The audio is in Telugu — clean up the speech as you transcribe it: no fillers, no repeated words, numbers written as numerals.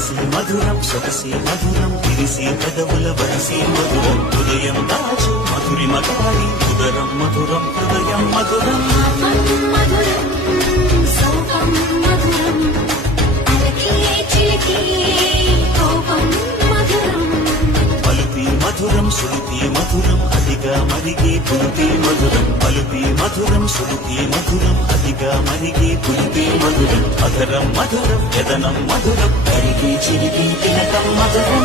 మనసి మధురం సొగసి మధురం విరిసి పెదవుల వరసి మధురం హృదయం దాచు మధురిమ గాలి ఉదరం మధురం హృదయం మధురం మధురం సోపం మధురం అలకే చిలికే కోపం మధురం పలుపి మధురం సులుపి మధురం అదిగా మరిగే పులుపి మధురం పలుపి మధురం సులుపి మధురం అదిగా మరిగే పులుపి మధురం మధురం మధురం యదనం మధురం కరిగి చిరిగి తినటం మధురం